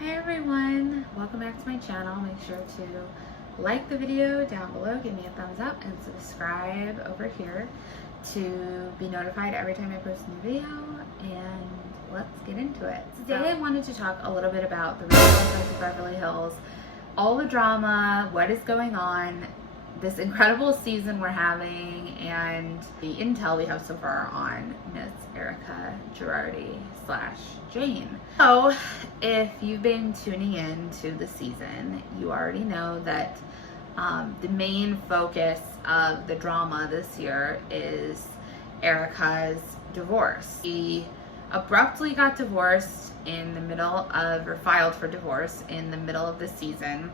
Hi everyone, welcome back to my channel. Make sure to like the video down below, give me a thumbs up, and subscribe over here to be notified every time I post a new video, and let's get into it. Today I wanted to talk a little bit about the Real Housewives of Beverly Hills, all the drama, what is going on, this incredible season we're having, and the intel we have so far on Miss Erika Girardi / Jayne. So if you've been tuning in to the season, you already know that the main focus of the drama this year is Erika's divorce. She abruptly got divorced in the middle of, or filed for divorce in the middle of the season.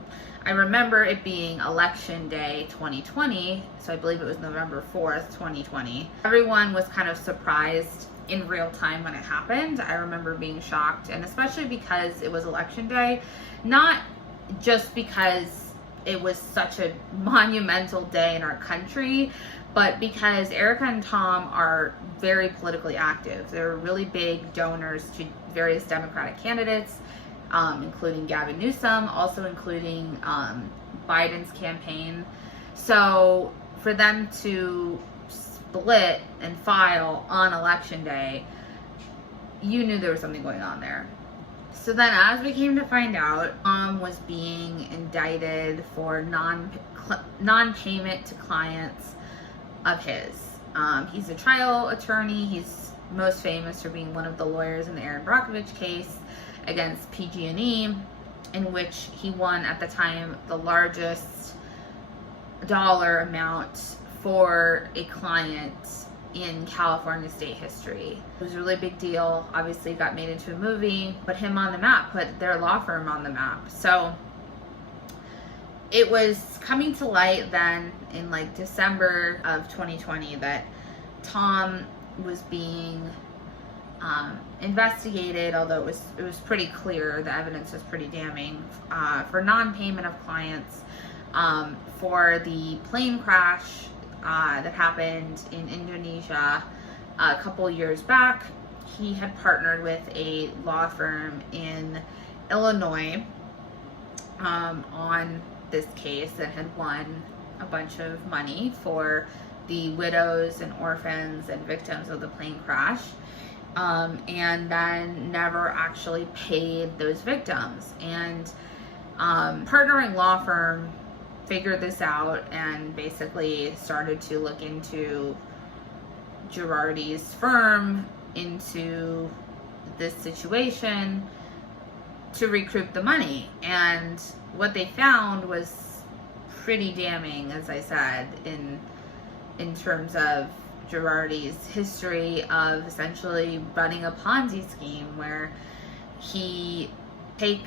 I remember it being election day 2020, so I believe it was November 4th, 2020. Everyone was kind of surprised in real time when it happened. I remember being shocked, and especially because it was election day, not just because it was such a monumental day in our country, but because Erika and Tom are very politically active. They're really big donors to various Democratic candidates, including Gavin Newsom, also including Biden's campaign. So for them to split and file on election day, you knew there was something going on there. So then as we came to find out, Tom was being indicted for non-payment to clients of his. He's a trial attorney. He's most famous for being one of the lawyers in the Erin Brockovich case against PG&E, in which he won at the time the largest dollar amount for a client in California state history. It was a really big deal. Obviously it got made into a movie, put him on the map, put their law firm on the map. So it was coming to light then in like December of 2020 that Tom was being investigated, although it was pretty clear, the evidence was pretty damning, for non-payment of clients, for the plane crash that happened in Indonesia a couple years back. He had partnered with a law firm in Illinois on this case and had won a bunch of money for the widows and orphans and victims of the plane crash, and then never actually paid those victims. And partnering law firm figured this out and basically started to look into Girardi's firm, into this situation to recoup the money. And what they found was pretty damning, as I said, in terms of Girardi's history of essentially running a Ponzi scheme where he take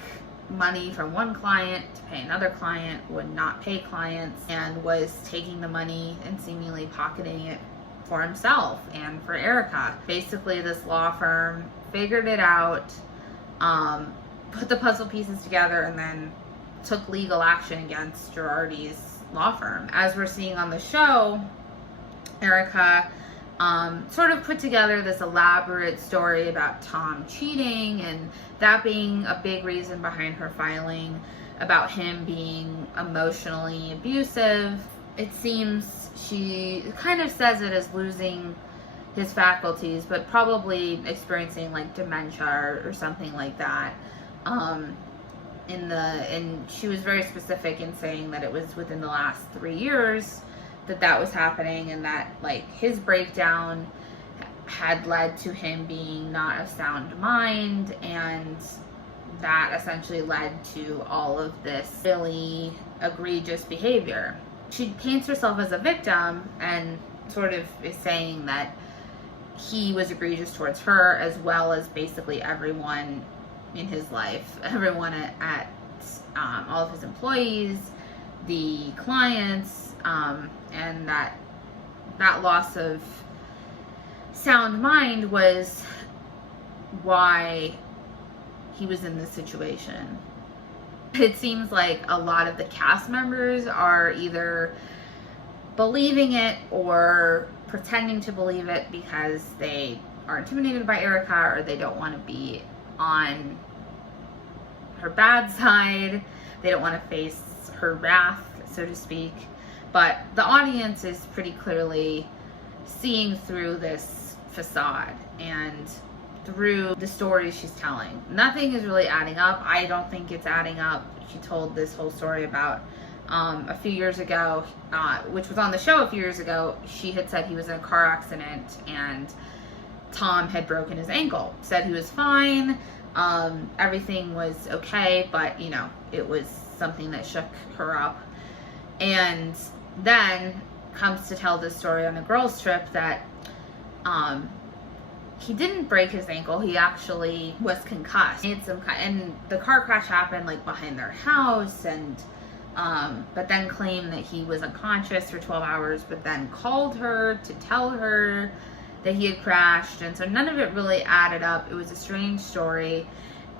money from one client to pay another client, would not pay clients, and was taking the money and seemingly pocketing it for himself and for Erika. Basically, this law firm figured it out, put the puzzle pieces together, and then took legal action against Girardi's law firm. As we're seeing on the show, Erika sort of put together this elaborate story about Tom cheating, and that being a big reason behind her filing, about him being emotionally abusive. It seems she kind of says it as losing his faculties, but probably experiencing like dementia or something like that. And she was very specific in saying that it was within the last 3 years that was happening, and that like his breakdown had led to him being not of sound mind, and that essentially led to all of this really egregious behavior. She paints herself as a victim and sort of is saying that he was egregious towards her, as well as basically everyone in his life, everyone at all of his employees, the clients, and that loss of sound mind was why he was in this situation. It seems like a lot of the cast members are either believing it or pretending to believe it because they are intimidated by Erika, or they don't want to be on her bad side. They don't want to face her wrath, so to speak. But the audience is pretty clearly seeing through this facade and through the stories she's telling. Nothing is really adding up. I don't think it's adding up. She told this whole story about a few years ago, which was on the show a few years ago. She had said he was in a car accident and Tom had broken his ankle. Said he was fine. Everything was okay, but you know, it was something that shook her up. And then comes to tell this story on a girls' trip that he didn't break his ankle. He actually was concussed. And the car crash happened like behind their house, and but then claimed that he was unconscious for 12 hours, but then called her to tell her that he had crashed. And so none of it really added up. It was a strange story,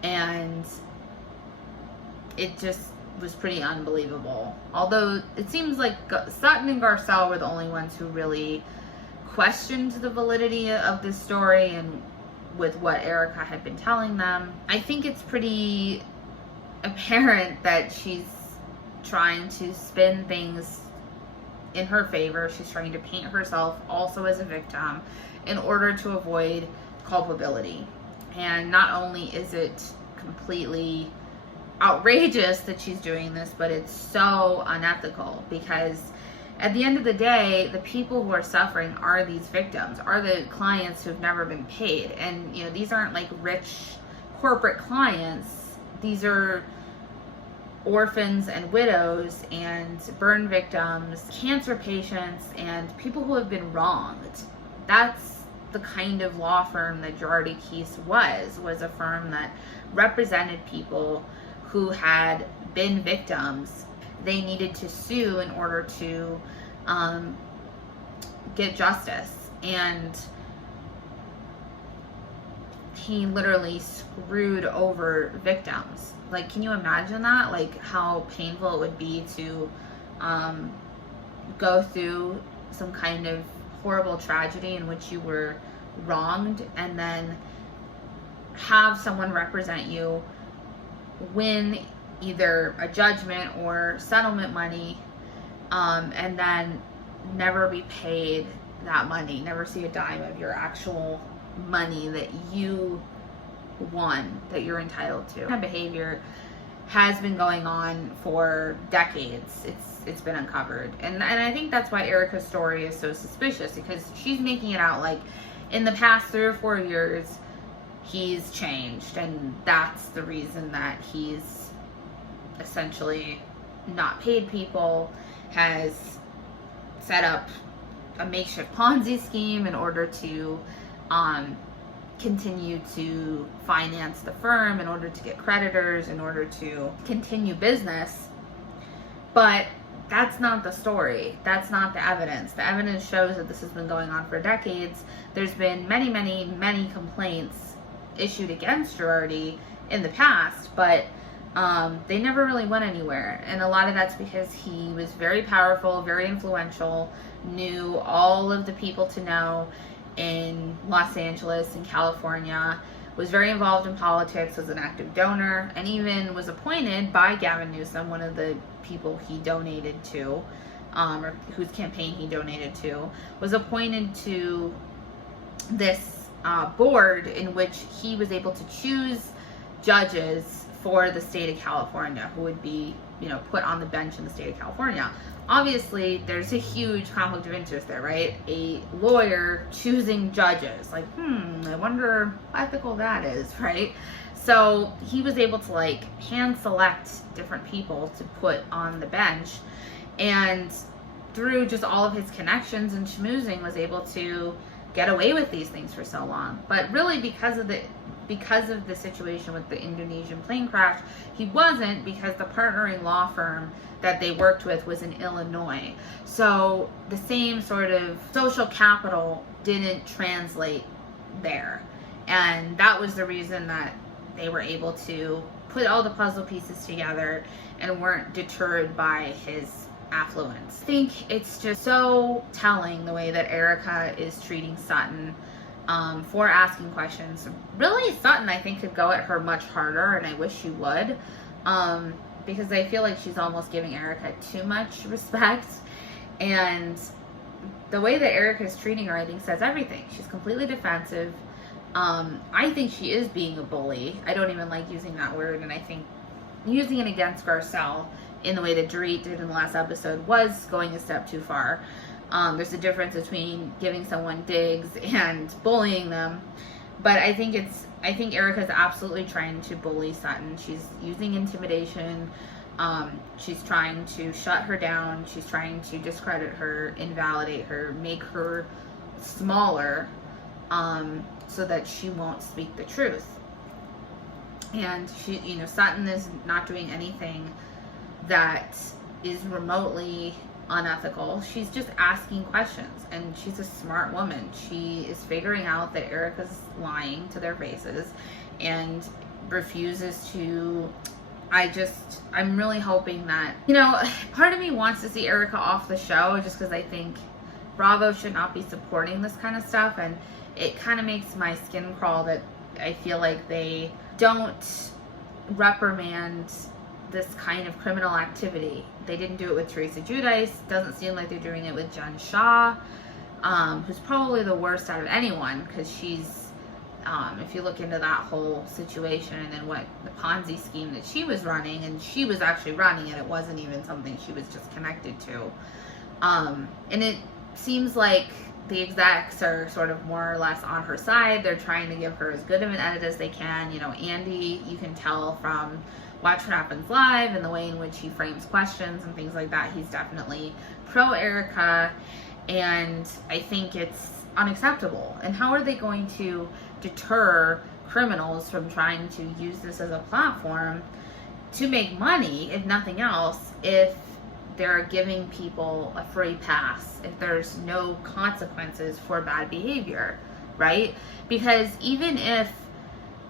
and it just was pretty unbelievable. Although it seems like Sutton and Garcelle were the only ones who really questioned the validity of this story and with what Erika had been telling them. I think it's pretty apparent that she's trying to spin things in her favor. She's trying to paint herself also as a victim in order to avoid culpability. And not only is it completely outrageous that she's doing this, but it's so unethical, because at the end of the day, the people who are suffering are these victims, are the clients who've never been paid. And you know, these aren't like rich corporate clients. These are orphans and widows and burn victims, cancer patients, and people who have been wronged. That's the kind of law firm that Girardi Keese was a firm that represented people who had been victims. They needed to sue in order to get justice. And he literally screwed over victims. Like, can you imagine that? Like, how painful it would be to go through some kind of horrible tragedy in which you were wronged, and then have someone represent you, win either a judgment or settlement money, and then never be paid that money, never see a dime of your actual money that you won, that you're entitled to. That behavior has been going on for decades. It's been uncovered, and I think that's why Erika's story is so suspicious, because she's making it out like in the past 3 or 4 years he's changed, and that's the reason that he's essentially not paid people, has set up a makeshift Ponzi scheme in order to continue to finance the firm, in order to get creditors, in order to continue business. But that's not the story. That's not the evidence. The evidence shows that this has been going on for decades. There's been many, many, many complaints issued against Girardi in the past, but they never really went anywhere. And a lot of that's because he was very powerful, very influential, knew all of the people to know in Los Angeles and California, was very involved in politics, was an active donor, and even was appointed by Gavin Newsom, one of the people he donated to, or whose campaign he donated to, was appointed to this board in which he was able to choose judges for the state of California who would be, you know, put on the bench in the state of California. Obviously, there's a huge conflict of interest there, right? A lawyer choosing judges. Like, I wonder how ethical that is, right? So he was able to like hand select different people to put on the bench, and through just all of his connections and schmoozing was able to get away with these things for so long. But really because of the situation with the Indonesian plane crash, he wasn't, because the partnering law firm that they worked with was in Illinois. So the same sort of social capital didn't translate there. And that was the reason that they were able to put all the puzzle pieces together and weren't deterred by his affluence. I think it's just so telling the way that Erika is treating Sutton. for asking questions. Really, Sutton, I think, could go at her much harder, and I wish she would, because I feel like she's almost giving Erika too much respect. And the way that Erika is treating her, I think, says everything. She's completely defensive. I think she is being a bully. I don't even like using that word, and I think using it against Garcelle in the way that Dorit did in the last episode was going a step too far. There's a difference between giving someone digs and bullying them. But I think Erika's absolutely trying to bully Sutton. She's using intimidation. She's trying to shut her down. She's trying to discredit her, invalidate her, make her smaller, so that she won't speak the truth. And she, Sutton is not doing anything that is remotely unethical. She's just asking questions, and she's a smart woman. She is figuring out that Erika's lying to their faces and refuses to. I'm really hoping that, part of me wants to see Erika off the show, just because I think Bravo should not be supporting this kind of stuff, and it kind of makes my skin crawl that I feel like they don't reprimand this kind of criminal activity. They didn't do it with Teresa Giudice. Doesn't seem like they're doing it with Jen Shah, who's probably the worst out of anyone, because she's, if you look into that whole situation and then what the Ponzi scheme that she was running, and she was actually running it, it wasn't even something she was just connected to. And it seems like the execs are sort of more or less on her side. They're trying to give her as good of an edit as they can. Andy, you can tell from Watch What Happens Live and the way in which he frames questions and things like that, he's definitely pro Erika, and I think it's unacceptable. And how are they going to deter criminals from trying to use this as a platform to make money, if nothing else, if they're giving people a free pass, if there's no consequences for bad behavior, right? Because even if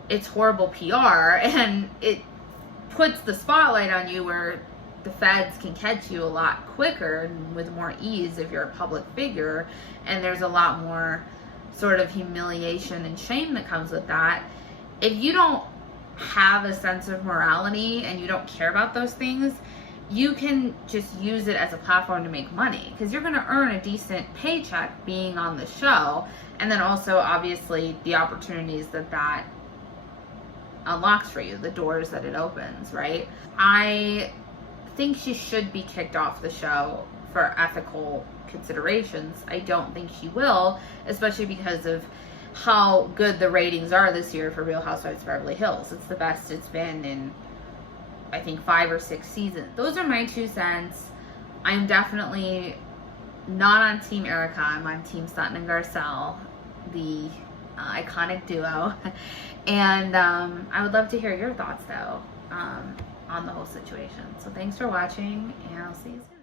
it's horrible PR and it puts the spotlight on you where the feds can catch you a lot quicker and with more ease if you're a public figure, and there's a lot more sort of humiliation and shame that comes with that, if you don't have a sense of morality and you don't care about those things, you can just use it as a platform to make money, because you're going to earn a decent paycheck being on the show, and then also obviously the opportunities that unlocks for you, the doors that it opens, right? I think she should be kicked off the show for ethical considerations. I don't think she will, especially because of how good the ratings are this year for Real Housewives of Beverly Hills. It's the best it's been in, I think, 5 or 6 seasons. Those are my 2 cents. I'm definitely not on Team Erika. I'm on Team Sutton and Garcelle, the iconic duo. And I would love to hear your thoughts, though, on the whole situation. So thanks for watching, and I'll see you soon.